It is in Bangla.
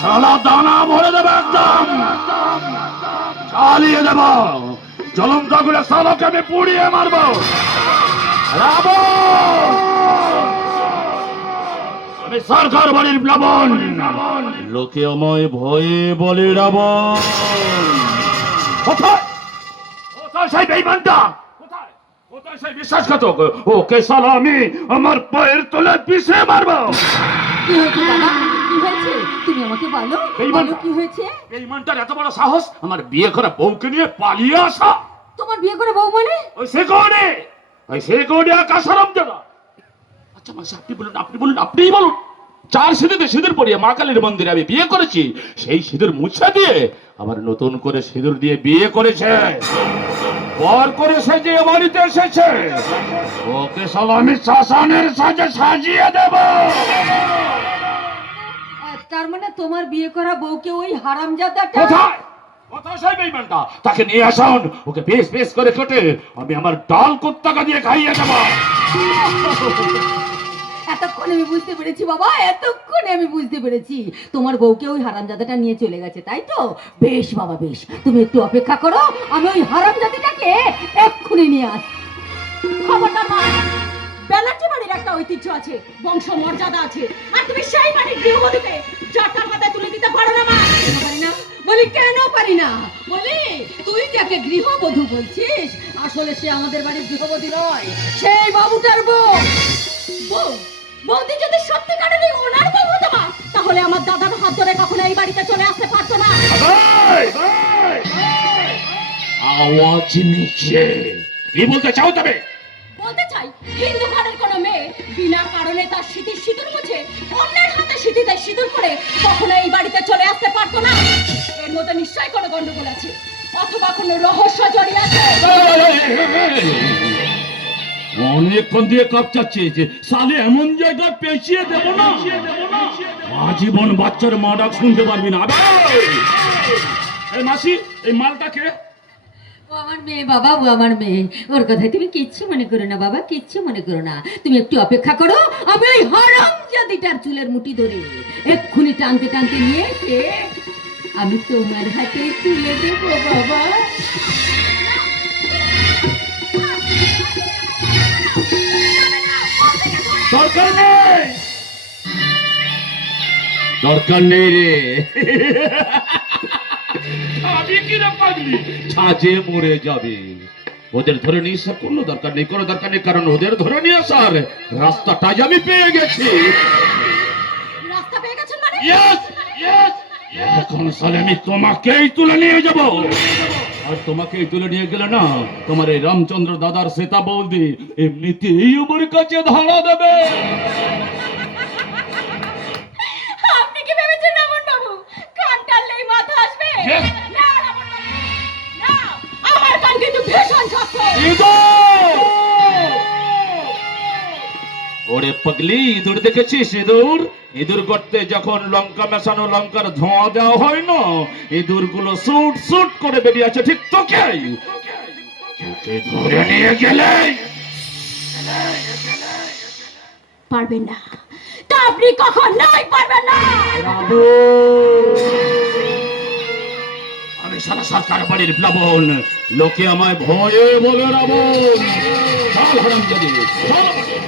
শালা দানা ভরে দেবে, একদম চালিয়ে দেব। জ্বলন্ত আগুনে শালাকে আমি পুড়িয়ে মারবো। রাবণ, আমি সরকার বাড়ির প্লাবন, লোকে আমায় ভয়ে বলে রাবণ। কোথায় কোথায় সেই বেঈমানটা? কোথায় কোথায় সেই বিশ্বাসঘাতক? ওকে শালা আমি আমার পায়ের তলে পিষে মারবো। কি হয়েছে বাবা? কি হয়েছে? তুমি আমাকে বলো, বলো কি হয়েছে? বেঈমানটার এত বড় সাহস আমার বিয়ে করা বউকে নিয়ে পালিয়ে আসা। তোমার বিয়ে করে বউ মানে? ওই সে কোনে, ওই সে কোনে আকাশরম জানা। আচ্ছা মাসি, আপনি বলুন, আপনি বলুন, আপনিই বলুন। 4 সিঁদুরে সিঁদুর পরিয়ে মা কালীর মন্দিরে আমি বিয়ে করেছি, সেই সিঁদুর মুছে দিয়ে আবার নতুন করে সিঁদুর দিয়ে বিয়ে করেছে, বর করেছে, যে বাড়িতে এসেছে ওকে শালা আমি শ্মশানের সাজে সাজিয়ে দেব। তার মানে তোমার বিয়ে করা বউকে ওই হারামজাদাটা? কোথায় কোথায় সেই বেঈমানটা? তাকে নিয়ে আসুন, ওকে বেশ বেশ করে কেটে আমি আমার ডাল কুত্তাকা দিয়ে খাইয়ে দেব। এতক্ষণে আমি বুঝতে পেরেছি বাবা, এতক্ষণে আমি বুঝতে পেরেছি তোমার বউকে ওই হারামজাদাটা নিয়ে চলে গেছে, তাই তো? বেশ বাবা বেশ, তুমি একটু অপেক্ষা করো, আমি ওই হারামজাদাটাকে এক্ষুনি নিয়ে আসি। খবরদার মা, বেলাটি বাড়ির একটা ঐতিহ্য আছে, বংশ মর্যাদা আছে, আর তুমি সেই বাড়ির গৃহবধূকে যাটার মাথায় তুলে দিতে পারো না মা। পারি না? বলি কেন পারি না? বলি তুই যাকে গৃহবধূ বলছিস, আসলে সে আমাদের বাড়ির গৃহবধূ নয়, সেই বাবুটার বউ। বউ, বৌদি যদি সত্যিকারের ওনার বউ হতো মা, তাহলে আমার দাদার হাত ধরে কখনো এই বাড়িতে চলে আসতে পারতো না। আওয়াজ নিচে, কি বলতে চাও তবে? বলতে চাই, হিন্দু ঘরের কোনো মেয়ে বিনা কারণে তার স্মৃতির সিঁদুর মুছে অন্যের হাতে স্মৃতিতে সিঁদুর করে কখনো এই বাড়িতে চলে আসতে পারতো না। এর মধ্যে নিশ্চয়ই কোনো গন্ডগোল আছে, অথবা কোনো রহস্য জড়িয়ে আছে। অনেকক্ষণ দিয়ে কাঁপচাচ্ছে যে সালে এমন জায়গায় পেঁচিয়ে দেব না, আজীবন বাচ্চার মা ডাক শুনতে পারবি না। এই মাসি, এই মালটাকে ও আমার মেয়ে বাবা, ও আমার মেয়ে, ওর কথায় তুমি কিচ্ছু মনে করো না বাবা, কিচ্ছু মনে করো না। তুমি একটু অপেক্ষা করো, আমি ওই হারামজাদিটার চুলের মুঠি ধরে এক্ষুনি টানতে টানতে নিয়ে এসে আমি তোমার হাতে তুলে দেবো বাবা। দরকার নেই, দরকার নেই রে। আমি কি রে পাগলি, ছাজে মরে যাবে। ওদের ধরে নিয়ে আসার কোনো দরকার নেই, কোনো দরকার নেই, কারণ ওদের ধরে নিয়ে আসার রাস্তাটাই আমি পেয়ে গেছি। রাস্তা পেয়ে গেছেন মানে? Yes, yes, এখন সালে আমি তোমাকেই তুলে নিয়ে যাব। আর তোমাকেই তুলে নিয়ে গেলে না, তোমার এই রামচন্দ্র দাদার শ্বেতা বৌদি এমনিতেই আমার কাছে ধরা দেবে। আপনি কি ভেবেছেন রামন বাবু, কান টানলেই মাথা আসবে? Yes. না রামন বাবু, না, আমার কান কিন্তু ভীষণ শক্ত। ওরে পাগলি, ইঁদুর দেখেছিস? ইঁদুর, ইঁদুর করতে যখন লঙ্কা মেশানো লঙ্কার ধোঁয়া দেওয়া হয় না, ইঁদুর গুলো সুট সুট করে বেরিয়ে আছে, ঠিক তোকে তোকে ধরে নিয়ে গেলে পারবেন না, তা আপনি কখনোই পারবেন না। আমি সারা সরকার বাড়ির প্লাবন, লোকে আমায় ভয়ে বলে রাবণ। চল হারামজাদি, চল।